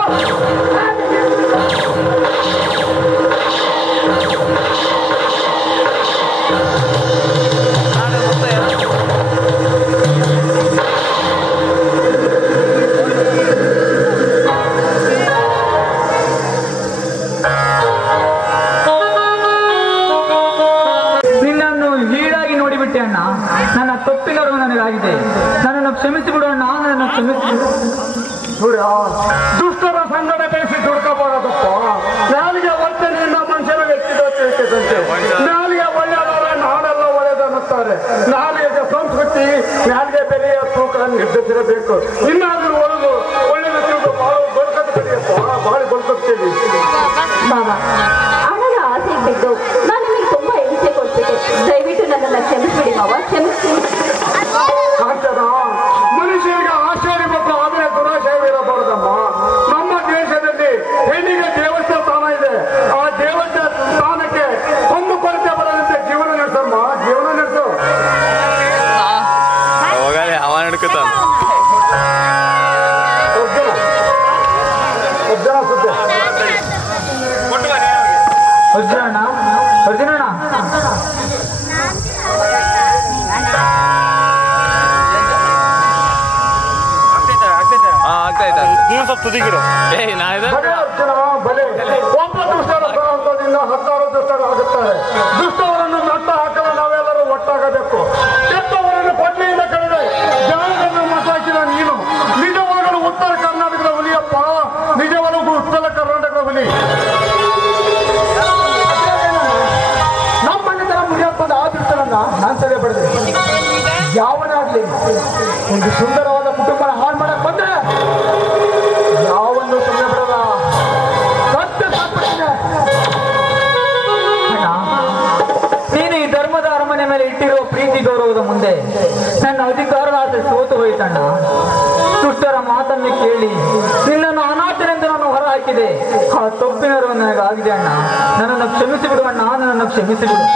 ನನ್ನ ತಪ್ಪಿನವರು ನನಗಾಗಿದೆ. ನನ್ನನ್ನು ಕ್ಷಮಿಸಿ ಬಿಡು ಅಣ್ಣ, ನನ್ನನ್ನು ಕ್ಷಮಿಸಿ. ಸೂರ್ಯ, ದುಷ್ಟರ ಸಂಗಡ ಬೇಯಿಸಿ ದುಡ್ಕೋಬಾರದಪ್ಪ. ನಾಲಿಗೆ ವಂಚನೆಯಿಂದ ಮನುಷ್ಯನ ವ್ಯಕ್ತಿಗತ ನಾಲಿಗೆ ಒಳ್ಳೆಯದಾದ್ರೆ ನಾಡೆಲ್ಲ ಒಳ್ಳೆಯದನ್ನುತ್ತಾರೆ. ನಾಲಿಗೆ ಸಂಸ್ಕೃತಿ, ನಾಲಿಗೆ ಬೆಲೆಯ ತೂಕ ನಿರ್ಧರಿಸಬೇಕು. ಇನ್ನಾದ್ರೂ ಒಳ್ಳೆಯದು ತಿಳ್ಕೊ, ಬದುಕದ ಬೆಳೆಯಪ್ಪ, ಬಾಳಿ ಬದುಕುತ್ತೇವೆ. ಬಾಬಾ, ಹಣದ ಆಸೆಗೆ ಬಿದ್ದು ನಾನು ನಿಮಗೆ ತುಂಬಾ ಹಿಂಸೆ ಕೊಡ್ತಿದ್ದೆ. ದಯವಿಟ್ಟು ನನ್ನನ್ನು ಕ್ಷಮಿಸ್ಬಿಡಿ ಮಾವ, ಕ್ಷಮಿಸಿ. ಕಾಂಚನ, ಮನುಷ್ಯರಿಗೆ ಆಶ್ಚರ್ಯ ಮತ್ತು ಆಮೇಲೆ ದುರಾಶಯ ಇರಬಾರದಮ್ಮ. ನಮ್ಮ ದೇಶದಲ್ಲಿ ಹೆಣ್ಣಿಗೆ ದೇವಸ್ಥಾನ ಸ್ಥಾನ ಇದೆ. ಆ ದೇವಸ್ಥಾನ ಸ್ಥಾನಕ್ಕೆ ಒಂದು ಕೊರತೆ ಬರದಂತೆ ಜೀವನ ನಡೆಸಮ್ಮ, ಜೀವನ ನಡೆಸು. ಹೋಗಲಿ, ಅವ ನಡ್ಕೊತಾನ. ಅರ್ಜುನಣ್ಣ, ಅರ್ಜುನಣ್ಣ, ಆಗ್ತಾಯ್ತಾ ನೀವು ಸ್ವಲ್ಪ ತುದಿಗಿಡು. ಏಯ್ ನಾ ಇದು ಬಲೆ ಅರ್ಜುನ, ಬಲೆ. ಒಬ್ಬ ದುಷ್ಟರ ಸಹವಾಸದಿಂದ 10 ದುಷ್ಟರು ಆಗುತ್ತಾರೆ. ದುಷ್ಟವರನ್ನು ನಟ್ಟ ಹಾಕಲು ನಾವೆಲ್ಲರೂ ಒಟ್ಟಾಗಬೇಕು. ಕೆಟ್ಟವರನ್ನು ಕೊಡ್ಲಿಯಿಂದ ಕಳೆದೆ ಜನರನ್ನು ಮಸಾಕಿದ ನೀನು ನಿಜವಾಗಲು ಉತ್ತರ ಕರ್ನಾಟಕದ ಹುಲಿಯಪ್ಪ, ನಿಜವಾಗಲೂ ಉತ್ತರ ಕರ್ನಾಟಕದ ಹುಲಿ. ನಮ್ಮ ಮನೆತನ ಮುರಿಯಪ್ಪದ ಆ ದುಷ್ಟರನ್ನ ನಾನು ಸರಿ ಪಡೆದೆ. ಯಾವನಾಗ್ಲಿ ಒಂದು ಸುಂದರವಾದ ಕುಟುಂಬನ ಹಾಳು ಮಾಡಕ್ ಬಂದ್ರೆ ಯಾವನ್ನು ಸುಮ್ಮನೆ ಬಿಡಲ್ಲ. ಸತ್ಯ ಸಾಕ್ಬಿಡ್ತೀನಿ. ನೀನು ಈ ಧರ್ಮದ ಅರಮನೆ ಮೇಲೆ ಇಟ್ಟಿರುವ ಪ್ರೀತಿ ಗೌರವದ ಮುಂದೆ ನನ್ನ ಅಧಿಕಾರದ ಆಸೆ ಸೋತು ಹೋಯಿತಣ್ಣ. ದುಷ್ಟರ ಮಾತನ್ನು ಕೇಳಿ ನಿನ್ನನ್ನು ಅನಾಥನೆಂದು ನಾನು ಹೊರ ಹಾಕಿದೆ. ಆ ತಪ್ಪಿನರು ನನಗಾಗಿದೆ ಅಣ್ಣ, ನನ್ನನ್ನು ಕ್ಷಮಿಸಿ ಬಿಡು ಅಣ್ಣ, ನನ್ನನ್ನು ಕ್ಷಮಿಸಿ ಬಿಡು.